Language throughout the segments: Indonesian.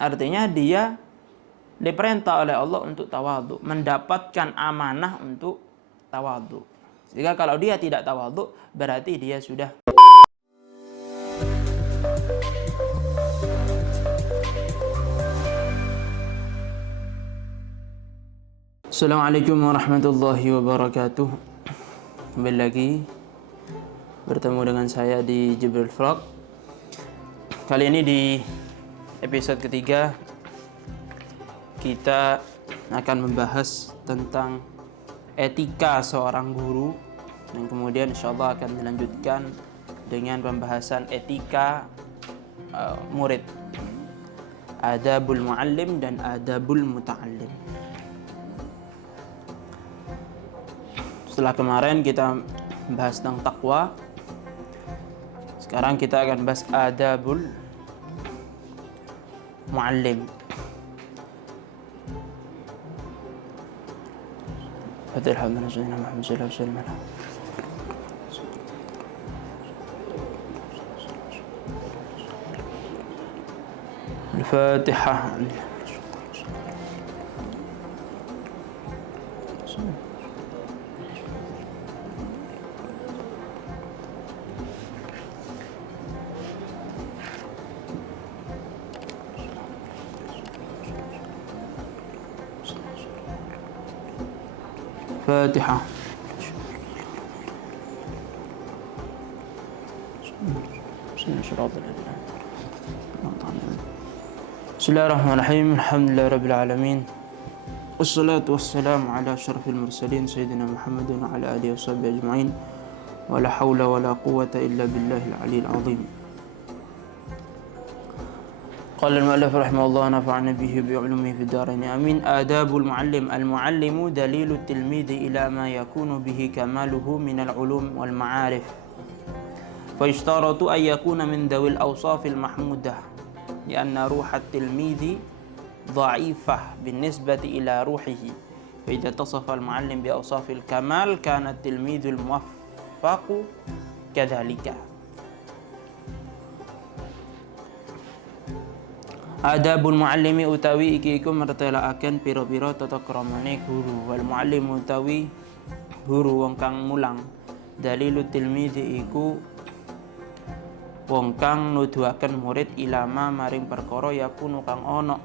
Artinya dia diperintah oleh Allah untuk tawadhu, mendapatkan amanah untuk tawadhu. Jika kalau dia tidak tawadhu, berarti dia sudah. Assalamualaikum warahmatullahi wabarakatuh. Kembali lagi bertemu dengan saya di Jibril Vlog. Kali ini di episode ketiga kita akan membahas tentang etika seorang guru, dan kemudian insyaallah akan dilanjutkan dengan pembahasan etika murid, adabul muallim dan adabul muta'allim. Setelah kemarin kita bahas tentang takwa, sekarang kita akan bahas adabul muallim. Fatihah Muhammad sallallahu alaihi wasallam. Al-Fatihah. Fatihah. Bismillahirrahmanirrahim. Alhamdulillahirabbil alamin. Wassalatu wassalamu ala asyrafil mursalin sayyidina Muhammadin wa ala alihi washabbihi ajma'in. Wala haula wala quwwata illa billahil aliyil azim. قال المؤلف رحمه الله نفعنا به بعلومه في الدارين آمين. آداب المعلم. المعلم دليل التلميذ إلى ما يكون به كماله من العلوم والمعارف، فيشترط أن يكون من ذوي الأوصاف المحمودة لأن روح التلميذ ضعيفة بالنسبة إلى روحه، فإذا اتصف المعلم بأوصاف الكمال كان التلميذ الموفق كذلك. Adabul muallimi utawi iki iku mertelakaken pira-pira tata kramane guru. Wal muallim utawi guru wong kang mulang. Dalilut tilmidzi iku wong kang nuduhaken murid ilama maring perkara yakunu kang ana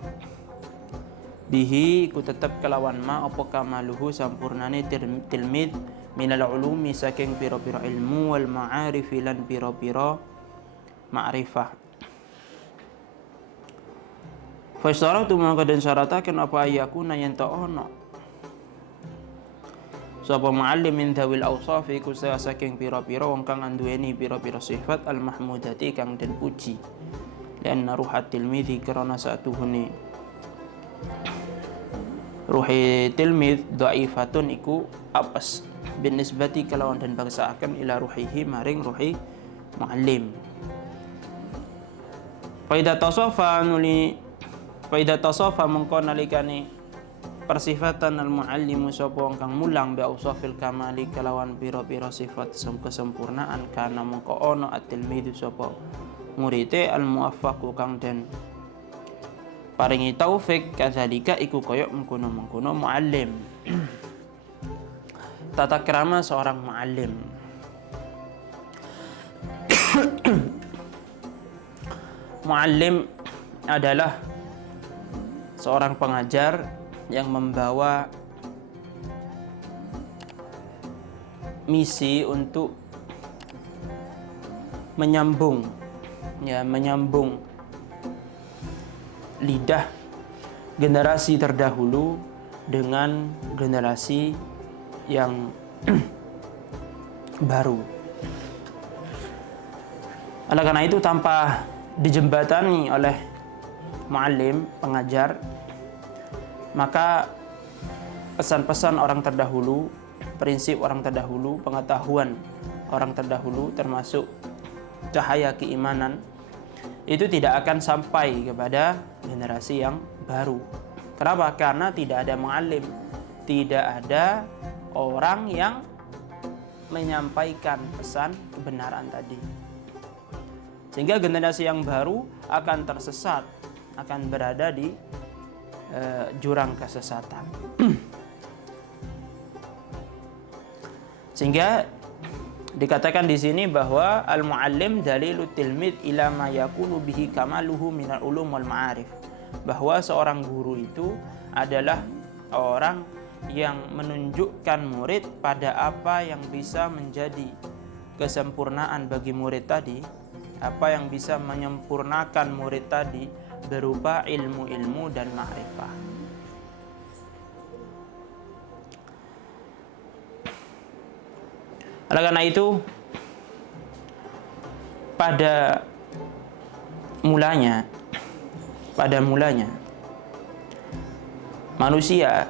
bihi iku tetep kelawan ma apa kamaluhu sampurnane tilmid minal ulumi saking pira-pira ilmu wal ma'arif lan pira-pira ma'rifah. Fasyaratu maka den syarataken apa ayakuna yen ta ono sapa muallim min dzawil awsaf iku saking pira-pira wong kang anduweni pira-pira sifat al mahmudati kang den puji. Lianna ruhat tilmidzi karena satuhune ruhi tilmidz dhaifatun iku apes binisbati kalawan den bangsaaken ila ruhihi maring ruhi muallim. Faida tasofa mengko nalikane persifatan al muallimu sapa wong kang mulang bi ausafil kamali kelawan pira-pira sifat kesempurnaan kana mengko ana at-tilmidzu sapa murite al muwaffaqu kang den paringi taufik kadzalika iku kaya mengkono-mengkono muallim. Tata krama seorang muallim. Muallim adalah seorang pengajar yang membawa misi untuk menyambung lidah generasi terdahulu dengan generasi yang baru. Oleh karena itu, tanpa dijembatani oleh muallim, pengajar, maka pesan-pesan orang terdahulu, prinsip orang terdahulu, pengetahuan orang terdahulu termasuk cahaya keimanan itu tidak akan sampai kepada generasi yang baru. Kenapa? Karena tidak ada muallim, tidak ada orang yang menyampaikan pesan kebenaran tadi. Sehingga generasi yang baru akan tersesat akan berada di jurang kesesatan. Sehingga dikatakan di sini bahwa al-muallim dalilut tilmid ila ma yakunu bihi kamaluhu minal ulum wal ma'arif. Bahwa seorang guru itu adalah orang yang menunjukkan murid pada apa yang bisa menjadi kesempurnaan bagi murid tadi, apa yang bisa menyempurnakan murid tadi berupa ilmu-ilmu dan ma'rifah. Oleh karena itu, pada mulanya manusia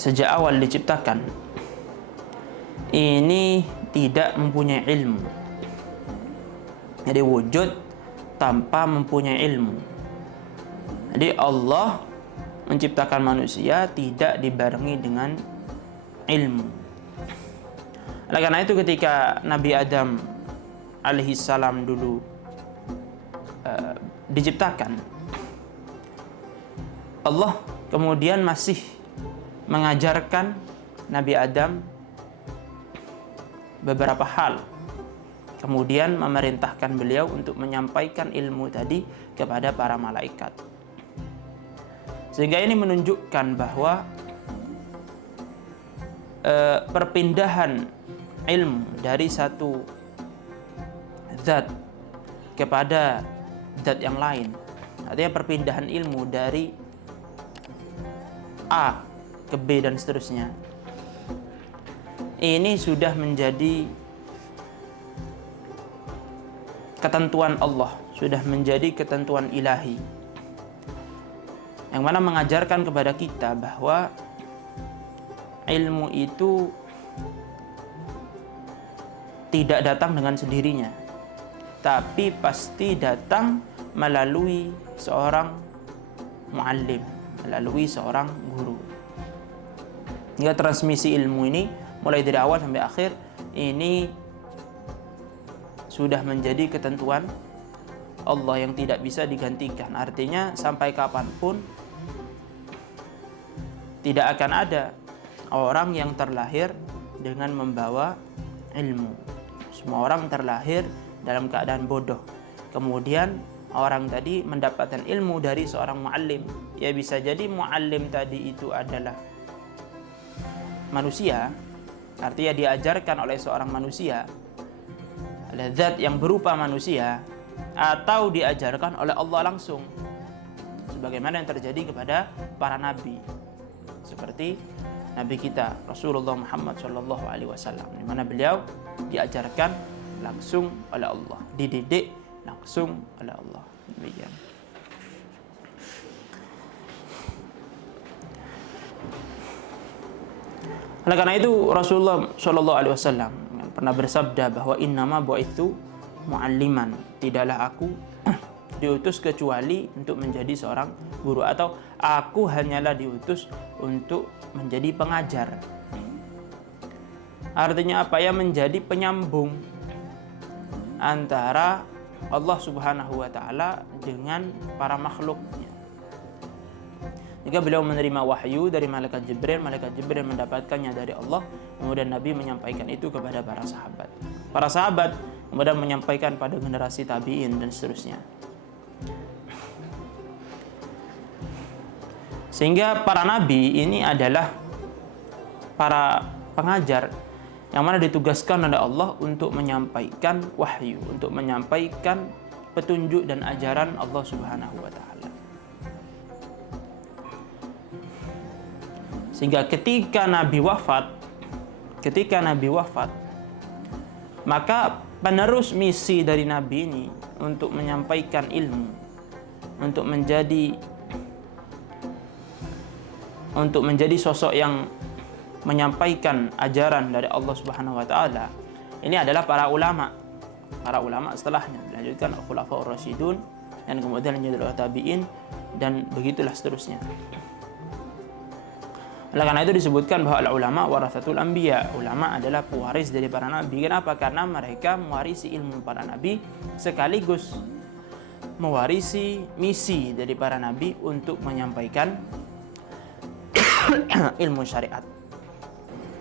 sejak awal diciptakan ini tidak mempunyai ilmu. Jadi wujud tanpa mempunyai ilmu. Jadi Allah menciptakan manusia tidak dibarengi dengan ilmu. Oleh karena itu ketika Nabi Adam alaihissalam dulu diciptakan, Allah kemudian masih mengajarkan Nabi Adam beberapa hal, kemudian memerintahkan beliau untuk menyampaikan ilmu tadi kepada para malaikat. Sehingga ini menunjukkan bahwa perpindahan ilmu dari satu zat kepada zat yang lain, artinya perpindahan ilmu dari A ke B dan seterusnya, ini sudah menjadi ketentuan Allah, sudah menjadi ketentuan ilahi, yang mana mengajarkan kepada kita bahwa ilmu itu tidak datang dengan sendirinya, tapi pasti datang melalui seorang muallim, melalui seorang guru. Hingga transmisi ilmu ini mulai dari awal sampai akhir ini sudah menjadi ketentuan Allah yang tidak bisa digantikan. Artinya sampai kapanpun tidak akan ada orang yang terlahir dengan membawa ilmu. Semua orang terlahir dalam keadaan bodoh. Kemudian orang tadi mendapatkan ilmu dari seorang muallim. Ya bisa jadi muallim tadi itu adalah manusia, artinya diajarkan oleh seorang manusia, oleh zat yang berupa manusia, atau diajarkan oleh Allah langsung, sebagaimana yang terjadi kepada para nabi, seperti Nabi kita Rasulullah Muhammad SAW, di mana beliau diajarkan langsung oleh Allah, dididik langsung oleh Allah. Demikian. Oleh karena itu Rasulullah SAW pernah bersabda bahwa innama bu'itsu mu'alliman, tidaklah aku diutus kecuali untuk menjadi seorang guru, atau aku hanyalah diutus untuk menjadi pengajar. Artinya apa ya? Menjadi penyambung antara Allah Subhanahu wa taala dengan para makhluknya. Jika beliau menerima wahyu dari malaikat Jibril mendapatkannya dari Allah, kemudian Nabi menyampaikan itu kepada para sahabat. Para sahabat kemudian menyampaikan pada generasi tabi'in dan seterusnya. Sehingga para nabi ini adalah para pengajar yang mana ditugaskan oleh Allah untuk menyampaikan wahyu, untuk menyampaikan petunjuk dan ajaran Allah Subhanahu wa taala. Sehingga ketika Nabi wafat, maka penerus misi dari Nabi ini untuk menyampaikan ilmu, untuk menjadi sosok yang menyampaikan ajaran dari Allah Subhanahu wa taala, ini adalah para ulama setelahnya, dilanjutkan Khulafaur Rasyidun, dan kemudian dilanjutkan tabi'in, dan begitulah seterusnya. Oleh karena itu disebutkan bahwa ulama warathatul anbiya, ulama adalah pewaris dari para nabi. Kenapa? Karena mereka mewarisi ilmu para nabi sekaligus mewarisi misi dari para nabi untuk menyampaikan ilmu syariat.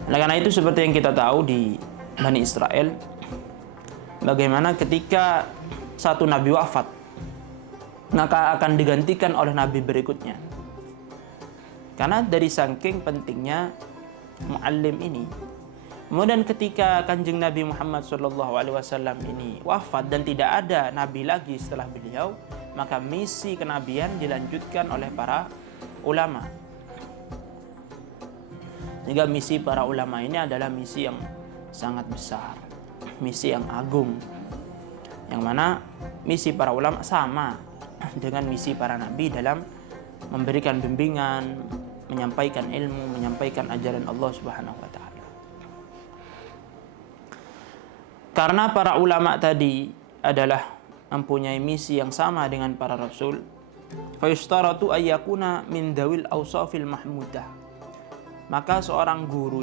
Oleh karena itu, seperti yang kita tahu di Bani Israel, bagaimana ketika satu nabi wafat, maka akan digantikan oleh nabi berikutnya. Karena dari saking pentingnya muallim ini. Kemudian ketika Kanjeng Nabi Muhammad SAW ini wafat dan tidak ada nabi lagi setelah beliau, maka misi kenabian dilanjutkan oleh para ulama. Sehingga misi para ulama ini adalah misi yang sangat besar, misi yang agung, yang mana misi para ulama sama dengan misi para nabi dalam memberikan bimbingan, menyampaikan ilmu, menyampaikan ajaran Allah Subhanahu wa taala. Karena para ulama tadi adalah mempunyai misi yang sama dengan para rasul, fayustaratu ayyakuna min dawil awsafil mahmudah. Maka seorang guru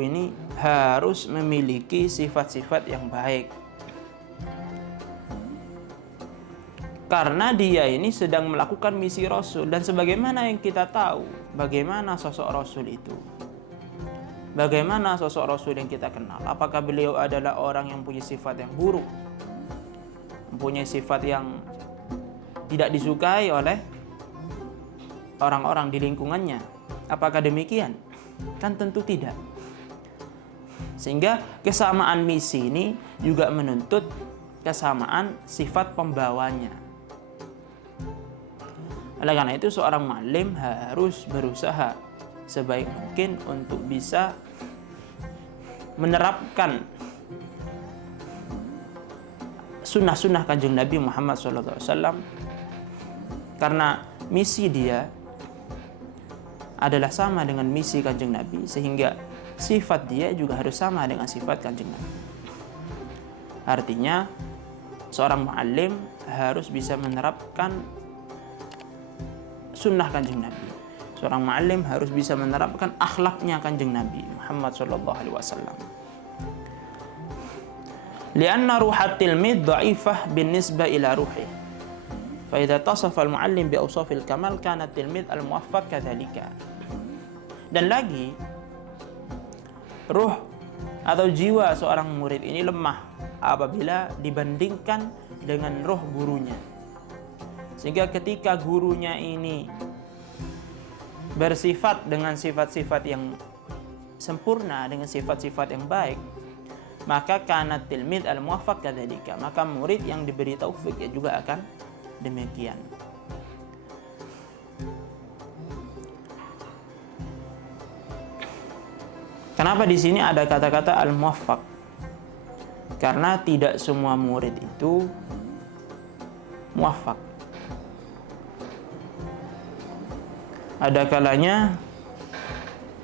ini harus memiliki sifat-sifat yang baik. Karena dia ini sedang melakukan misi rasul, dan sebagaimana yang kita tahu bagaimana sosok rasul itu. Bagaimana sosok Rasul yang kita kenal? Apakah beliau adalah orang yang punya sifat yang buruk? Mempunyai sifat yang tidak disukai oleh orang-orang di lingkungannya? Apakah demikian? Kan tentu tidak. Sehingga kesamaan misi ini juga menuntut kesamaan sifat pembawanya. Oleh karena itu, seorang muallim harus berusaha sebaik mungkin untuk bisa menerapkan sunnah-sunnah Kanjeng Nabi Muhammad SAW, karena misi dia adalah sama dengan misi Kanjeng Nabi, sehingga sifat dia juga harus sama dengan sifat Kanjeng Nabi. Artinya, seorang muallim harus bisa menerapkan sunnah Kanjeng Nabi. Seorang muallim harus bisa menerapkan akhlaknya Kanjeng Nabi Muhammad SAW. Lianna ruhat tilmid dha'ifah bin nisbah ila ruhi. Fa idza tasafa al-muallim bi awsafil kamal kana tilmid al-muwaffaq kadzalika. Dan lagi, ruh atau jiwa seorang murid ini lemah apabila dibandingkan dengan ruh gurunya. Sehingga ketika gurunya ini bersifat dengan sifat-sifat yang sempurna, dengan sifat-sifat yang baik, maka kana tilmid al-muwaffaq kadzalika, maka murid yang diberi taufik ya juga akan demikian. Kenapa di sini ada kata-kata al-muwaffaq? Karena tidak semua murid itu muwaffaq. Ada kalanya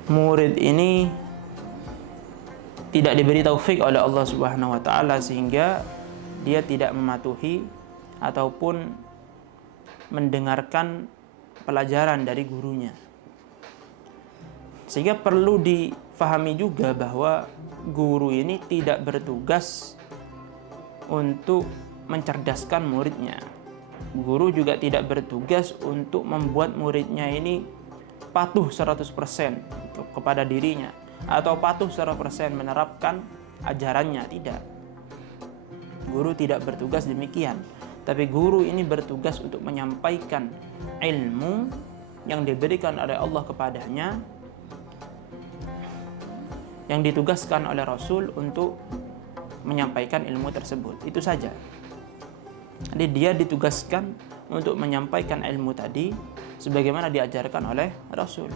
murid ini tidak diberi taufik oleh Allah Subhanahu wa taala, sehingga dia tidak mematuhi ataupun mendengarkan pelajaran dari gurunya. Sehingga perlu difahami juga bahwa guru ini tidak bertugas untuk mencerdaskan muridnya. Guru juga tidak bertugas untuk membuat muridnya ini patuh 100% kepada dirinya, atau patuh 100% menerapkan ajarannya. Tidak. Guru tidak bertugas demikian. Tapi guru ini bertugas untuk menyampaikan ilmu yang diberikan oleh Allah kepadanya, yang ditugaskan oleh Rasul untuk menyampaikan ilmu tersebut. Itu saja. Jadi dia ditugaskan untuk menyampaikan ilmu tadi sebagaimana diajarkan oleh Rasul.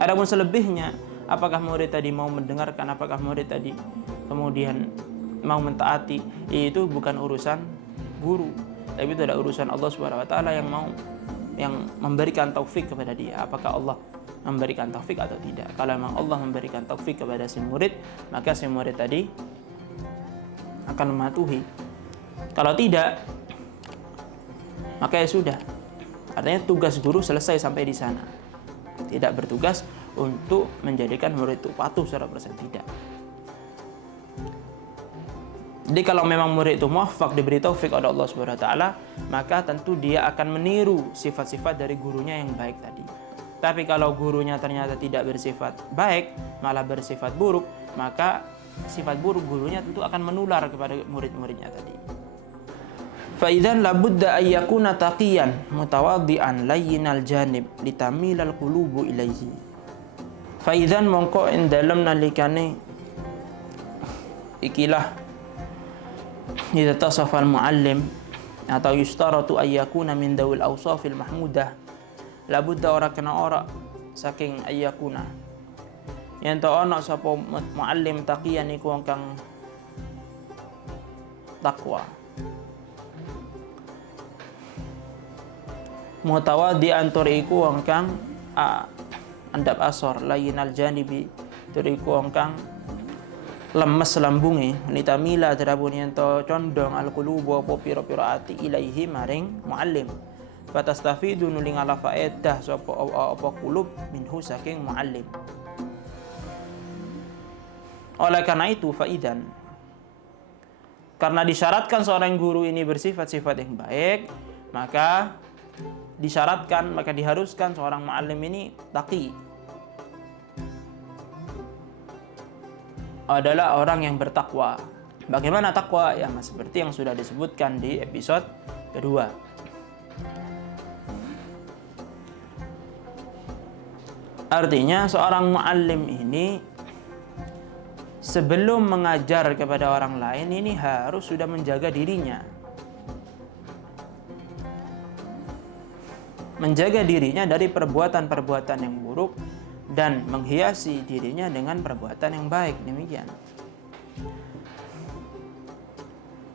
Adapun selebihnya, apakah murid tadi mau mendengarkan, apakah murid tadi kemudian mau mentaati, itu bukan urusan guru, tapi itu adalah urusan Allah Subhanahu wa taala yang memberikan taufik kepada dia. Apakah Allah memberikan taufik atau tidak? Kalau memang Allah memberikan taufik kepada si murid, maka si murid tadi akan mematuhi. Kalau tidak, maka ya sudah. Artinya tugas guru selesai sampai di sana. Tidak bertugas untuk menjadikan murid itu patuh 100%, tidak. Jadi kalau memang murid itu muwaffaq, diberi taufik oleh Allah Subhanahu wa taala, maka tentu dia akan meniru sifat-sifat dari gurunya yang baik tadi. Tapi kalau gurunya ternyata tidak bersifat baik, malah bersifat buruk, maka sifat buruk gurunya tentu akan menular kepada murid-muridnya tadi. Fa idzan labudda ay yakuna taqiyan mutawaddian layyinal janib litamilal qulubu ilaihi. Fa idzan mongko ing dalem nalikane ikilah idza tasafa al-muallim atau yustaratu ay yakuna min dawil awsafil mahmudah labudda ora kena ora saking ay yakuna yen to ana sapa muallim taqiyan iku wong kang takwa, mutawaddian tur iku wong kang andap asor, layyinal janibi tur iku wong kang lemes lambunge, litamila terabun yen to condong alqulubu apa pira-pira ati ilaihi maring muallim, fatastafidu nuling ala faedah sapa apa kulub minhu saking muallim. Oleh karena itu faidan, karena disyaratkan seorang guru ini bersifat-sifat yang baik, maka disyaratkan, maka diharuskan seorang muallim ini taqi, adalah orang yang bertakwa. Bagaimana takwa? Ya, seperti yang sudah disebutkan di episode kedua. Artinya seorang muallim ini sebelum mengajar kepada orang lain ini harus sudah menjaga dirinya. Menjaga dirinya dari perbuatan-perbuatan yang buruk dan menghiasi dirinya dengan perbuatan yang baik. Demikian.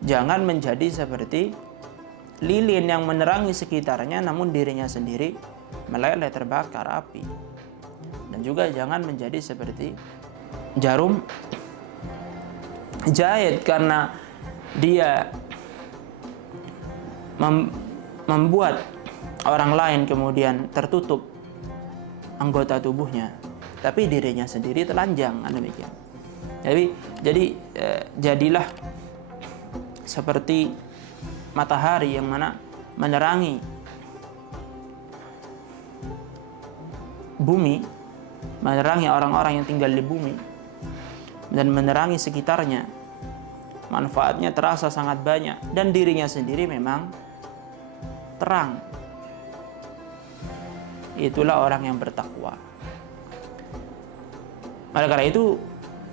Jangan menjadi seperti lilin yang menerangi sekitarnya namun dirinya sendiri meleleh terbakar api. Dan juga jangan menjadi seperti jarum jahit karena dia membuat orang lain kemudian tertutup anggota tubuhnya, tapi dirinya sendiri telanjang. Demikian. Jadi jadilah seperti matahari yang mana menerangi bumi, menerangi orang-orang yang tinggal di bumi dan menerangi sekitarnya. Manfaatnya terasa sangat banyak dan dirinya sendiri memang terang. Itulah orang yang bertakwa. Oleh karena itu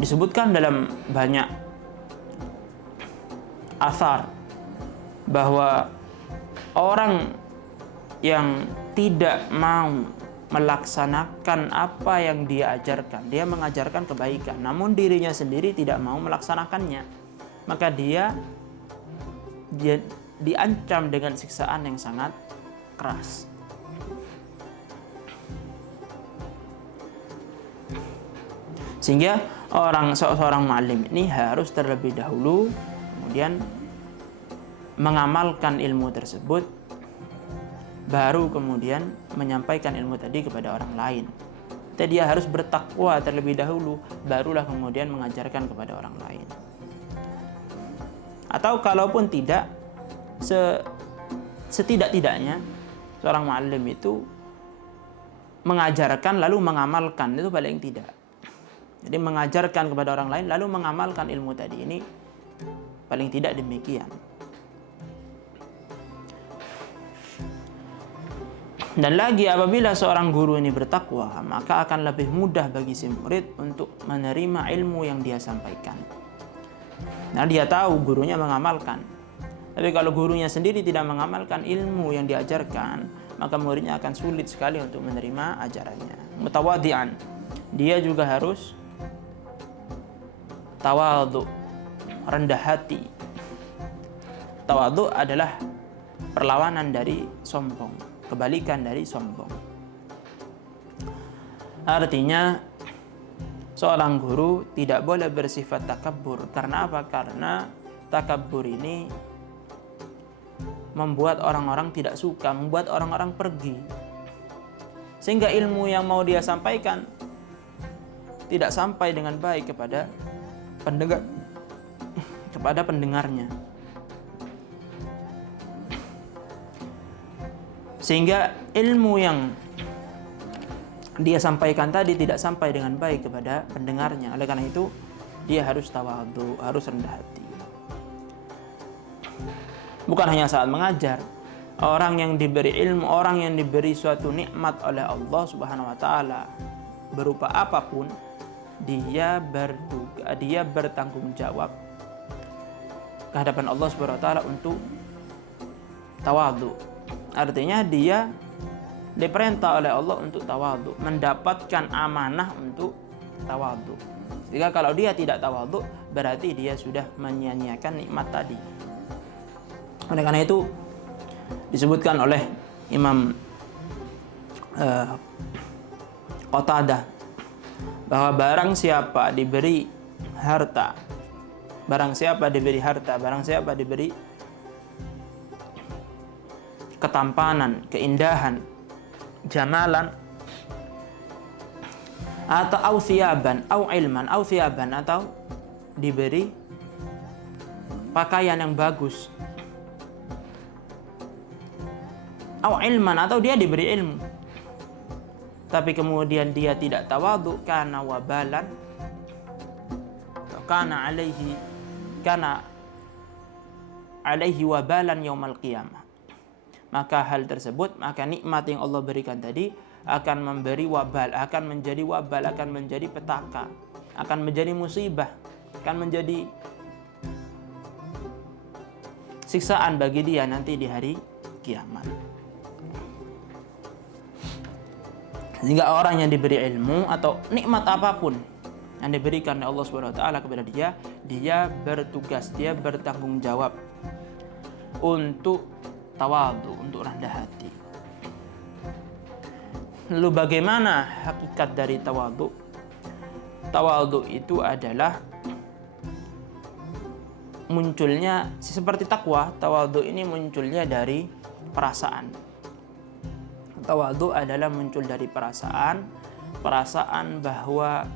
disebutkan dalam banyak athar bahwa orang yang tidak mau melaksanakan apa yang dia ajarkan, dia mengajarkan kebaikan, namun dirinya sendiri tidak mau melaksanakannya, maka dia diancam dengan siksaan yang sangat keras. Sehingga seorang muallim ini harus terlebih dahulu kemudian mengamalkan ilmu tersebut, baru kemudian menyampaikan ilmu tadi kepada orang lain. Jadi dia harus bertakwa terlebih dahulu, barulah kemudian mengajarkan kepada orang lain. Atau kalaupun tidak, setidak-tidaknya seorang muallim itu mengajarkan lalu mengamalkan, itu paling tidak. Jadi mengajarkan kepada orang lain lalu mengamalkan ilmu tadi, ini paling tidak demikian. Dan lagi apabila seorang guru ini bertakwa, maka akan lebih mudah bagi si murid untuk menerima ilmu yang dia sampaikan. Nah, dia tahu gurunya mengamalkan. Tapi kalau gurunya sendiri tidak mengamalkan ilmu yang diajarkan, maka muridnya akan sulit sekali untuk menerima ajarannya. Mutawaddian, dia juga harus tawadhu, rendah hati. Tawadhu adalah perlawanan dari sombong, kebalikan dari sombong. Artinya seorang guru tidak boleh bersifat takabur. Karena apa? Karena takabur ini membuat orang-orang tidak suka, membuat orang-orang pergi. Sehingga ilmu yang mau dia sampaikan tidak sampai dengan baik kepada pendengar, kepada pendengarnya. Sehingga ilmu yang dia sampaikan tadi tidak sampai dengan baik kepada pendengarnya. Oleh karena itu, dia harus tawadhu, harus rendah hati. Bukan hanya saat mengajar. Orang yang diberi ilmu, orang yang diberi suatu nikmat oleh Allah Subhanahu wa taala berupa apapun, dia bertanggung jawab ke hadapan Allah Subhanahu wa taala untuk tawadhu. Artinya dia diperintah oleh Allah untuk tawadhu, mendapatkan amanah untuk tawadhu. Jika kalau dia tidak tawadhu, berarti dia sudah menyia-nyiakan nikmat tadi. Oleh karena itu disebutkan oleh Imam Qatadah bahwa barang siapa diberi harta, barang siapa diberi ketampanan, keindahan, jamalan, atau thiyaban, atau diberi pakaian yang bagus, atau dia diberi ilmu, tapi kemudian dia tidak tawadhu, kana alaihi wabalan yaumal qiyamah. Maka hal tersebut, maka nikmat yang Allah berikan tadi akan memberi wabal, akan menjadi petaka, akan menjadi musibah, akan menjadi siksaan bagi dia nanti di hari kiamat. Sehingga orang yang diberi ilmu atau nikmat apapun yang diberikan oleh Allah Subhanahu wa taala kepada dia, dia bertugas, dia bertanggung jawab untuk tawadhu, untuk rendah hati. Lalu bagaimana hakikat dari tawadhu? Tawadhu itu adalah munculnya seperti takwa. Tawadhu ini munculnya dari perasaan. Tawadhu adalah muncul dari perasaan bahwa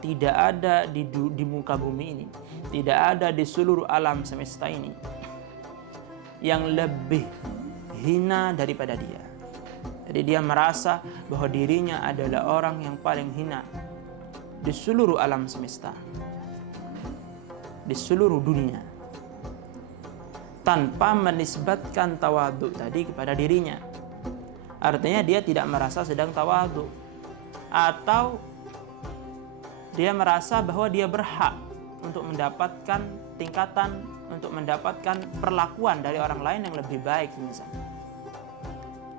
tidak ada di muka bumi ini, tidak ada di seluruh alam semesta ini yang lebih hina daripada dia. Jadi dia merasa bahwa dirinya adalah orang yang paling hina di seluruh alam semesta, di seluruh dunia, tanpa menisbatkan tawadhu tadi kepada dirinya. Artinya dia tidak merasa sedang tawadhu, atau dia merasa bahwa dia berhak untuk mendapatkan tingkatan, untuk mendapatkan perlakuan dari orang lain yang lebih baik misalnya.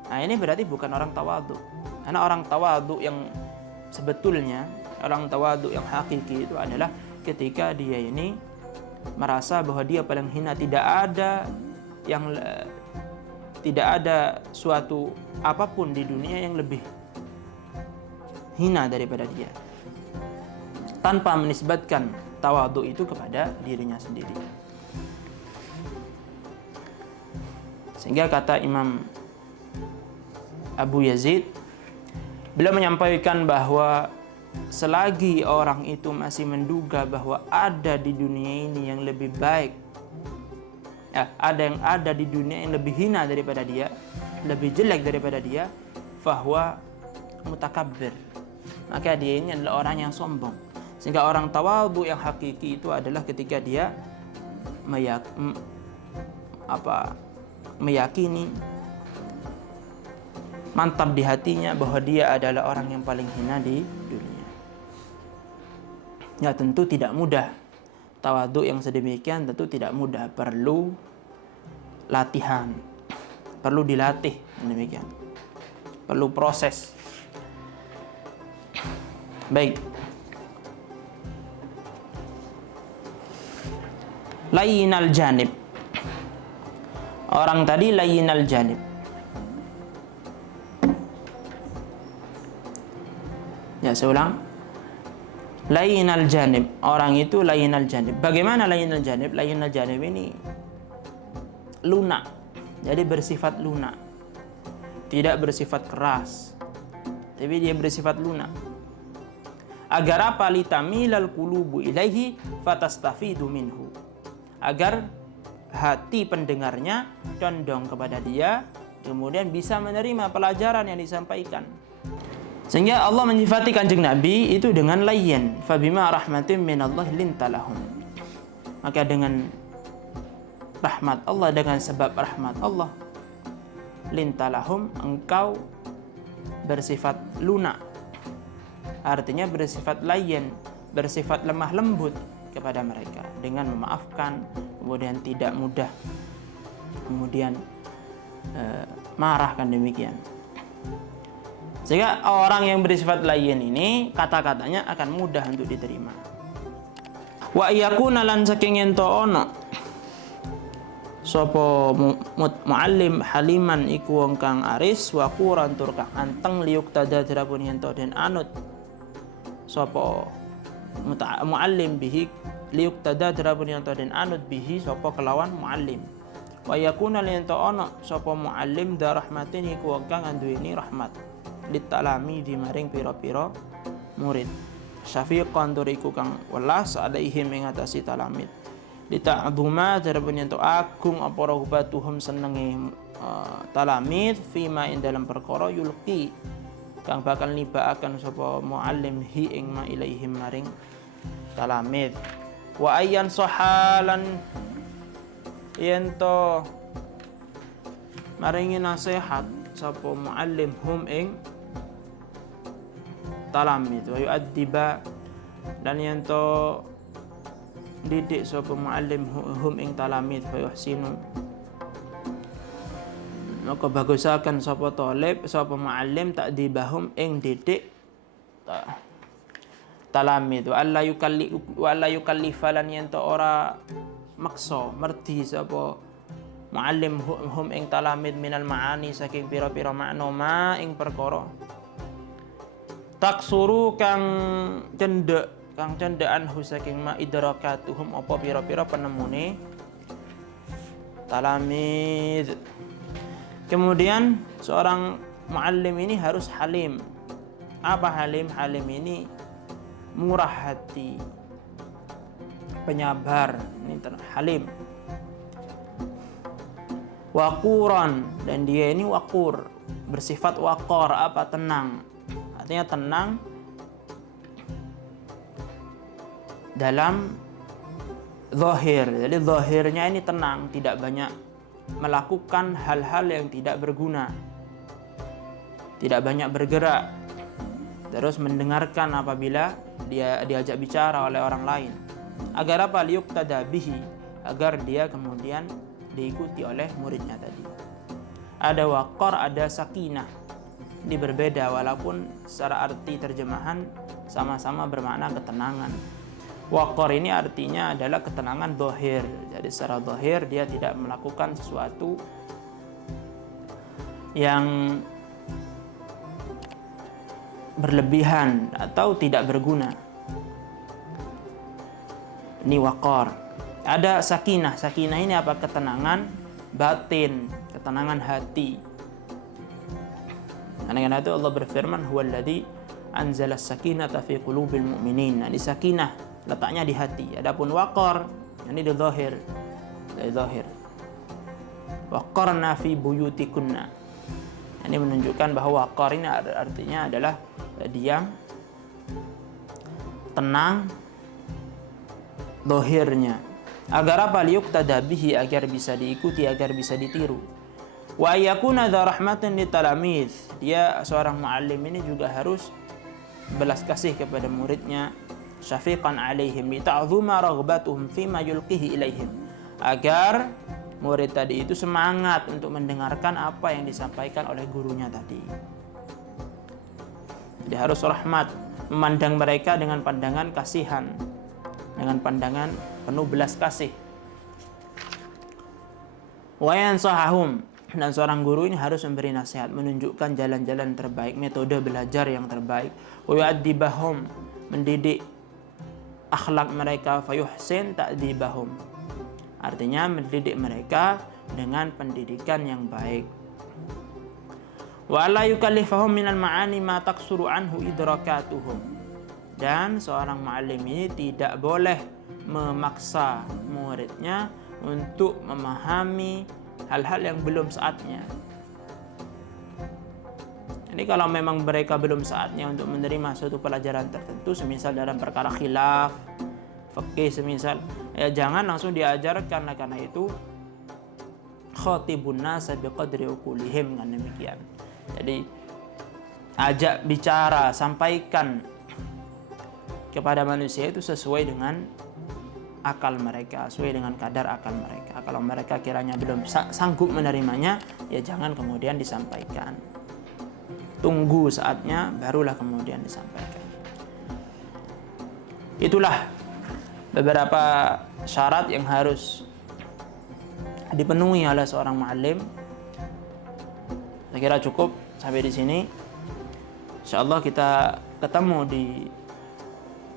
Nah, ini berarti bukan orang tawadhu. Karena orang tawadhu yang sebetulnya, orang tawadhu yang hakiki itu adalah ketika dia ini merasa bahwa dia paling hina, tidak ada suatu apapun di dunia yang lebih hina daripada dia, tanpa menisbatkan tawadhu itu kepada dirinya sendiri. Sehingga kata Imam Abu Yazid, beliau menyampaikan bahwa selagi orang itu masih menduga bahwa ada di dunia ini yang lebih baik, ada di dunia yang lebih hina daripada dia, lebih jelek daripada dia, bahwa mutakabbir, maka dia ini adalah orang yang sombong. Sehingga orang tawadhu yang hakiki itu adalah ketika dia meyakini, mantap di hatinya bahwa dia adalah orang yang paling hina di dunia. Ya, tentu tidak mudah. Tawadhu yang sedemikian tentu tidak mudah, perlu latihan, perlu dilatih demikian, perlu proses. Baik. Layyinal janib. Orang tadi layyinal janib. Ya, saya ulang. Layyinal janib. Orang itu layyinal janib. Bagaimana layyinal janib? Layyinal janib ini lunak. Jadi bersifat lunak. Tidak bersifat keras, tapi dia bersifat lunak. Agar apa? Litamilal qulubu ilaihi fatastafidu minhu. agar hati pendengarnya condong kepada dia, kemudian bisa menerima pelajaran yang disampaikan. Sehingga Allah menyifati Kanjeng Nabi itu dengan layyin, fabima rahmatin minallah lintalahum. Maka dengan rahmat Allah, dengan sebab rahmat Allah, lintalahum, engkau bersifat lunak. Artinya bersifat layyin, bersifat lemah lembut kepada mereka dengan memaafkan, kemudian tidak mudah kemudian marah, kan demikian. Sehingga orang yang bersifat layyin ini kata-katanya akan mudah untuk diterima. Wa yakuna lan saking ento ono sapa muallim haliman iku wong kang aris wa quran tur kang anteng liuk tada drapun ento den anut sapa muallim bihi liuk tada drapun ento den anut bihi sapa kelawan muallim. Wa yakuna lan ento ono sapa muallim da rahmatin iku wong kang anduweni rahmat litalami di maring pira-pira murid. Syafiqan turiku kang welas alaihim ing atasi talamid. Dita'dhuma darabun yen to agung apa rahubatuhum senenge talamid fima ing dalam perkara yulqi kang bakal nibakaken sapa muallim hi ing ma ilaihim maring talamid. Wa ayyan sahalan yen to maringi nasihat sapa muallim hum ing talamid wa yu'addiba dan yanto didik sapa muallim hum ing talamid fa yuhsinu maka bagusaken sapa talib sapa muallim ta'dibahum ing didik talamid wa alla yukallifalan yanto ora maksa merdi sapa muallim hum ing talamid minal ma'ani saking pira-pira makna ma ing perkara taksuru kang cendaan saking ma idrakatuhum apa pira-pira penemune talamid. Kemudian seorang muallim ini harus halim. Apa halim? Halim ini murah hati, penyabar, ini halim. Waquran, dan dia ini wakur, bersifat waqar, apa tenang. Artinya tenang dalam zahir. Jadi zahirnya ini tenang, tidak banyak melakukan hal-hal yang tidak berguna, tidak banyak bergerak, terus mendengarkan apabila dia diajak bicara oleh orang lain. Agar apa? Liyuqtada bihi, agar dia kemudian diikuti oleh muridnya tadi. Ada waqar, ada sakinah. Ini berbeda walaupun secara arti terjemahan sama-sama bermakna ketenangan. Waqar ini artinya adalah ketenangan zahir. Jadi secara zahir dia tidak melakukan sesuatu yang berlebihan atau tidak berguna. Ini waqar. Ada sakinah. Sakinah ini apa? Ketenangan batin, ketenangan hati. Karena itu Allah berfirman, huwallazi anzala as-sakinata fi qulubil mu'minin. Nah, di sakinah letaknya di hati. Adapun waqar ini di zahir. Di zahir. Waqarna fi buyutikunna. Ini menunjukkan bahwa waqar ini artinya adalah diam, tenang zahirnya. Agar apa? Liyuqtada bihi, agar bisa diikuti, agar bisa ditiru. Wa yakuna dza rahmatin litalamid. Dia seorang muallim ini juga harus belas kasih kepada muridnya, syafiqan alaihim ta'zuma raghbatuhum fima yulqihi ilaihim, agar murid tadi itu semangat untuk mendengarkan apa yang disampaikan oleh gurunya tadi. Jadi harus rahmat, memandang mereka dengan pandangan kasihan, dengan pandangan penuh belas kasih. Wa yansahahum, dan seorang guru ini harus memberi nasihat, menunjukkan jalan-jalan terbaik, metode belajar yang terbaik. Wa yu'addibahum, mendidik akhlak mereka, fayuhsin ta'dibahum, artinya mendidik mereka dengan pendidikan yang baik. Wa la yukallifahum minal ma'ani ma taqsuru anhu idrakatuhum, dan seorang muallim ini tidak boleh memaksa muridnya untuk memahami hal-hal yang belum saatnya. Ini kalau memang mereka belum saatnya untuk menerima suatu pelajaran tertentu, semisal dalam perkara khilaf, fikih semisal, ya jangan langsung diajarkan, karena itu khatibun nasa biqadri uqulihim, kan demikian. Jadi ajak bicara, sampaikan kepada manusia itu sesuai dengan akal mereka, sesuai dengan kadar akal mereka. Kalau mereka kiranya belum sanggup menerimanya, ya jangan kemudian disampaikan. Tunggu saatnya, barulah kemudian disampaikan. Itulah beberapa syarat yang harus dipenuhi oleh seorang muallim. Saya kira cukup sampai di sini. Insyaallah kita ketemu di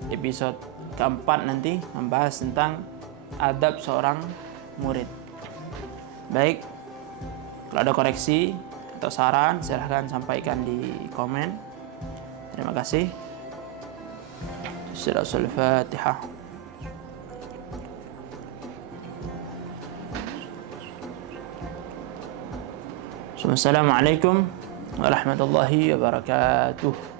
episode keempat nanti, membahas tentang adab seorang murid. Baik, kalau ada koreksi atau saran silahkan sampaikan di komen. Terima kasih. Suratul Fatihah. Assalamualaikum warahmatullahi wabarakatuh.